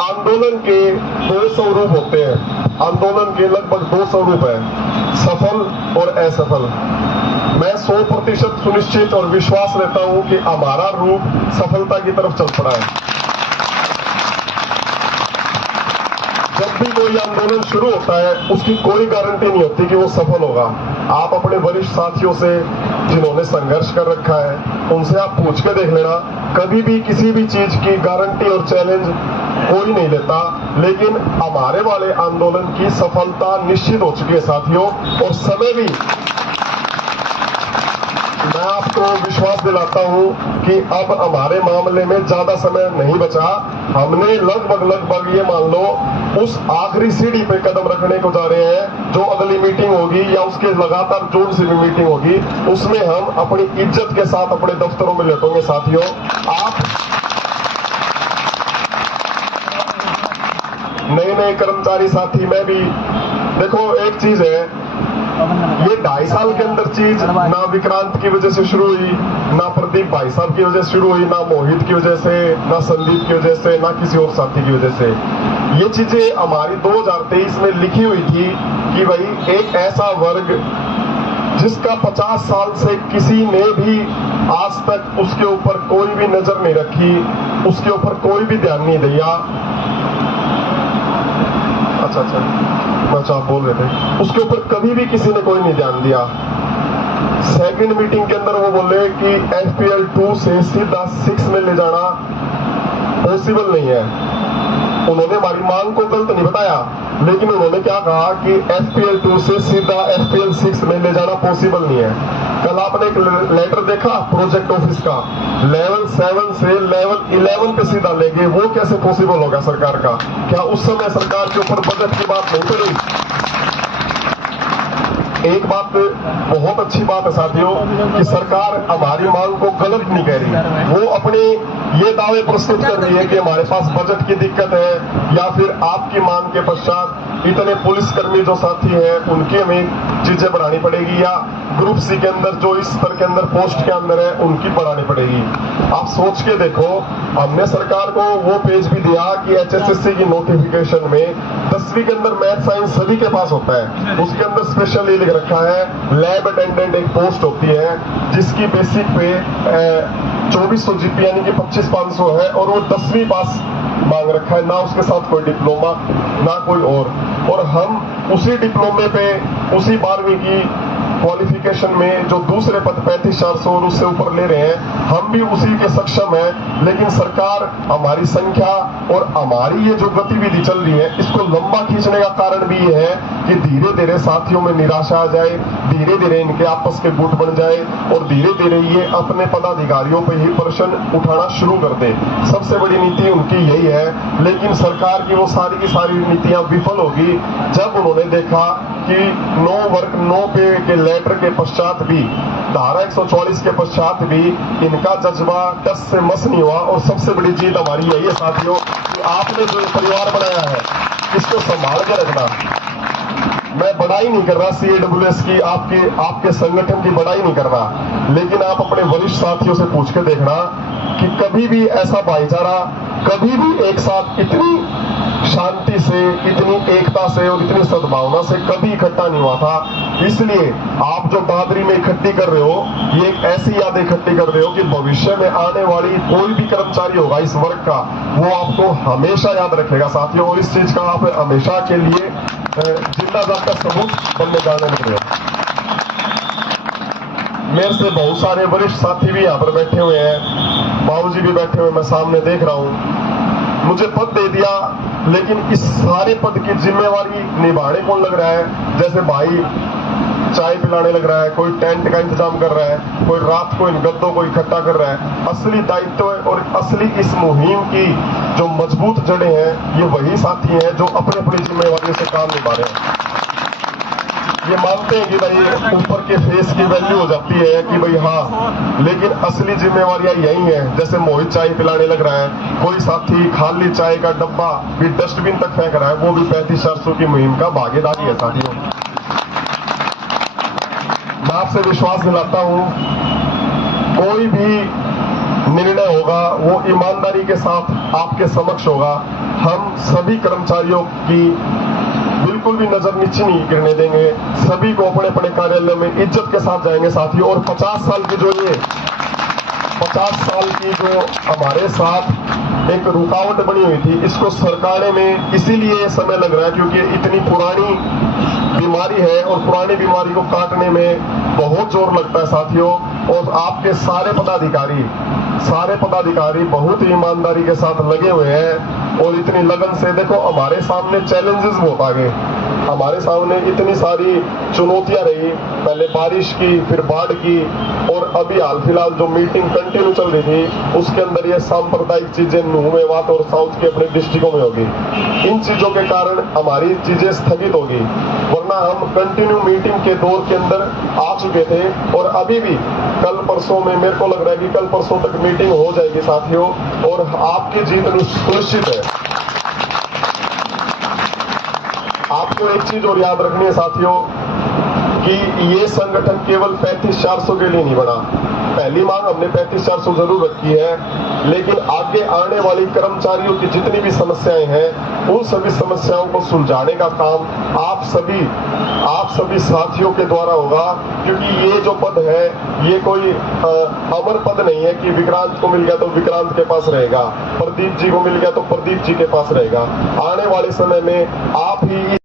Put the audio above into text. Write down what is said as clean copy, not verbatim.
आंदोलन के 2 स्वरूप होते हैं। आंदोलन के लगभग 2 स्वरूप हैं, सफल और असफल। मैं 100% सुनिश्चित और विश्वास लेता हूं कि हमारा रूप सफलता की तरफ चल पड़ा है। जब भी कोई आंदोलन शुरू होता है उसकी कोई गारंटी नहीं होती कि वो सफल होगा। आप अपने वरिष्ठ साथियों से जिन्होंने संघर्ष कर रखा है उनसे आप पूछ के देख लेना, कभी भी किसी भी चीज की गारंटी और चैलेंज कोई नहीं लेता। लेकिन हमारे वाले आंदोलन की सफलता निश्चित हो चुकी है साथियों, और समय भी मैं आपको विश्वास दिलाता हूं कि अब हमारे मामले में ज्यादा समय नहीं बचा। हमने लगभग ये मान लो उस आखिरी सीढ़ी पे कदम रखने को जा रहे हैं। जो अगली मीटिंग होगी या उसके लगातार जोड़ सी भी मीटिंग होगी उसमें हम अपनी इज्जत के साथ अपने दफ्तरों में लेटेंगे साथियों। आप नए कर्मचारी साथी, मैं भी देखो एक चीज है, ये 2.5 साल के अंदर चीज ना विक्रांत की वजह से शुरू हुई, ना प्रदीप भाई साहब की वजह से शुरू हुई, ना मोहित की वजह से, ना संदीप की वजह से, ना किसी और साथी की वजह से। ये चीजें हमारी 2023 में लिखी हुई थी कि भाई एक ऐसा वर्ग जिसका 50 साल से किसी ने भी आज तक उसके ऊपर कोई भी नजर नहीं रखी, उसके ऊपर कोई भी ध्यान नहीं दिया। अच्छा आप बोल रहे थे, उसके ऊपर कभी भी किसी ने कोई नहीं ध्यान दिया। सेकंड मीटिंग के अंदर वो बोले कि FPL 2 से सीधा 6 में ले जाना पॉसिबल नहीं है। उन्होंने हमारी मांग को गलत नहीं बताया, लेकिन उन्होंने क्या कहा कि FPL 2 से सीधा FPL 6 में ले जाना पॉसिबल नहीं है। कल आपने एक लेटर देखा प्रोजेक्ट ऑफिस का, लेवल 7 से लेवल 11 पे सीधा ले गए, वो कैसे पॉसिबल होगा सरकार का? क्या उस समय सरकार के ऊपर बजट की बात नहीं चली? एक बात बहुत अच्छी बात है साथियों कि सरकार हमारी मांग को गलत नहीं कह रही, वो अपने ये दावे प्रस्तुत कर रही है कि हमारे पास बजट की दिक्कत है, या फिर आपकी मांग के पश्चात इतने पुलिसकर्मी जो साथी हैं उनकी हमें चीजें बढ़ानी पड़ेगी, या ग्रुप सी के अंदर जो इस स्तर के अंदर पोस्ट के अंदर है उनकी बढ़ानी पड़ेगी। आप सोच के देखो, हमने सरकार को वो पेज भी दिया कि HSSC की नोटिफिकेशन में 10वीं के अंदर मैथ साइंस सभी के पास होता है, उसके अंदर स्पेशल ये लिख रखा है लैब अटेंडेंट एक पोस्ट होती है जिसकी बेसिक पे 2400 GP यानी कि 25,500 है, और वो 10वीं पास मांग रखा है, ना उसके साथ कोई डिप्लोमा ना कोई और हम उसी डिप्लोमे पे उसी 12वीं की क्वालिफिकेशन में जो दूसरे पद 35,400 और उससे ऊपर ले रहे हैं, हम भी उसी के सक्षम हैं। लेकिन सरकार हमारी संख्या और हमारी ये जो गतिविधि चल रही है इसको लंबा खींचने का कारण भी ये है कि धीरे धीरे साथियों में निराशा आ जाए, धीरे धीरे इनके आपस के गुट बन जाए, और धीरे धीरे ये अपने पदाधिकारियों पर ही प्रश्न उठाना शुरू कर दे। सबसे बड़ी नीति उनकी यही है, लेकिन सरकार की वो सारी की सारी नीतियां विफल होगी जब उन्होंने देखा कि नो वर्क नो पे के लेटर के पश्चात भी, धारा 144 के पश्चात भी इनका जज्बा टस से मस नहीं हुआ। और सबसे बड़ी जीत हमारी यही है साथियों कि आपने जो परिवार बनाया है इसको संभाल के रखना। मैं बड़ाई नहीं कर रहा CAWS की, आपके संगठन की बड़ाई नहीं कर रहा, लेकिन आप अपने वरिष्ठ साथियों से पूछ के देखना कि कभी भी ऐसा भाईचारा, कभी भी एक साथ इतनी शांति से, इतनी एकता से और इतनी सद्भावना से कभी इकट्ठा नहीं हुआ था। इसलिए आप जो दादरी में इकट्ठी कर रहे हो, ये एक ऐसी याद इकट्ठी कर रहे हो कि भविष्य में आने वाली कोई भी कर्मचारी होगा इस वर्ग का, वो आपको हमेशा याद रखेगा साथियों, और इस चीज का आप हमेशा के लिए जिंदा का सबूत बनने जाने लग रहे हो। मेरे से बहुत सारे वरिष्ठ साथी भी यहाँ पर बैठे हुए हैं, बाबूजी भी बैठे हुए, मैं सामने देख रहा हूँ। मुझे पद दे दिया, लेकिन इस सारे पद की जिम्मेवारी निभाने कौन लग रहा है? जैसे भाई चाय पिलाने लग रहा है, कोई टेंट का इंतजाम कर रहा है, कोई रात को इन गद्दों को इकट्ठा कर रहा है। असली दायित्व है और असली इस मुहिम की जो मजबूत जड़ें हैं ये वही साथी हैं जो अपने अपनी जिम्मेवारियों से काम निभा रहे हैं। ये मानते हैं कि भाई ऊपर के फेस की वैल्यू हो जाती है कि भाई हाँ, लेकिन असली जिम्मेवारियां यही है। जैसे मोहित चाय पिलाने लग रहा है, कोई साथी खाली चाय का डब्बा भी डस्टबिन तक फेंक रहा है, वो भी 35-400 की मुहिम का भागीदारी है साथियों। मैं आपसे विश्वास दिलाता हूं, कोई भी निर्णय होगा वो ईमानदारी के साथ आपके समक्ष होगा। हम सभी कर्मचारियों की बिल्कुल भी नजर नीची नहीं गिरने देंगे। सभी को अपने अपने कार्यालय में इज्जत के साथ जाएंगे साथियों। और 50 साल की जो हमारे साथ एक रुकावट बनी हुई थी, इसको सरकाने में इसीलिए समय लग रहा है क्योंकि इतनी पुरानी बीमारी है और पुरानी बीमारी को काटने में बहुत जोर लगता है साथियों। और आपके सारे पदाधिकारी बहुत ही ईमानदारी के साथ लगे हुए हैं और इतनी लगन से। देखो हमारे सामने चैलेंजेस बहुत आ गए, हमारे सामने इतनी सारी चुनौतियां रही, पहले बारिश की, फिर बाढ़ की, और अभी हाल फिलहाल जो मीटिंग कंटिन्यू चल रही थी उसके अंदर ये सांप्रदायिक चीजें नूह मेवात और साउथ के अपने डिस्ट्रिक्टों में होगी। इन चीजों के कारण हमारी चीजें स्थगित होगी, वरना हम कंटिन्यू मीटिंग के दौर के अंदर आ चुके थे। और अभी भी कल परसों में मेरे को लग रहा है कि कल परसों तक मीटिंग हो जाएगी साथियों, और आपकी जीत सुनिश्चित है। आपको एक चीज और याद रखनी है साथियों कि ये संगठन केवल 35-400 के लिए नहीं बना। पहली मांग हमने 35-400 जरूर रखी है, लेकिन आगे आने वाली कर्मचारियों की जितनी भी समस्याएं हैं उन सभी समस्याओं को सुलझाने का काम आप सभी साथियों के द्वारा होगा। क्योंकि ये जो पद है ये कोई अमर पद नहीं है कि विक्रांत को मिल गया तो विक्रांत के पास रहेगा, प्रदीप जी को मिल गया तो प्रदीप जी के पास रहेगा। आने वाले समय में आप ही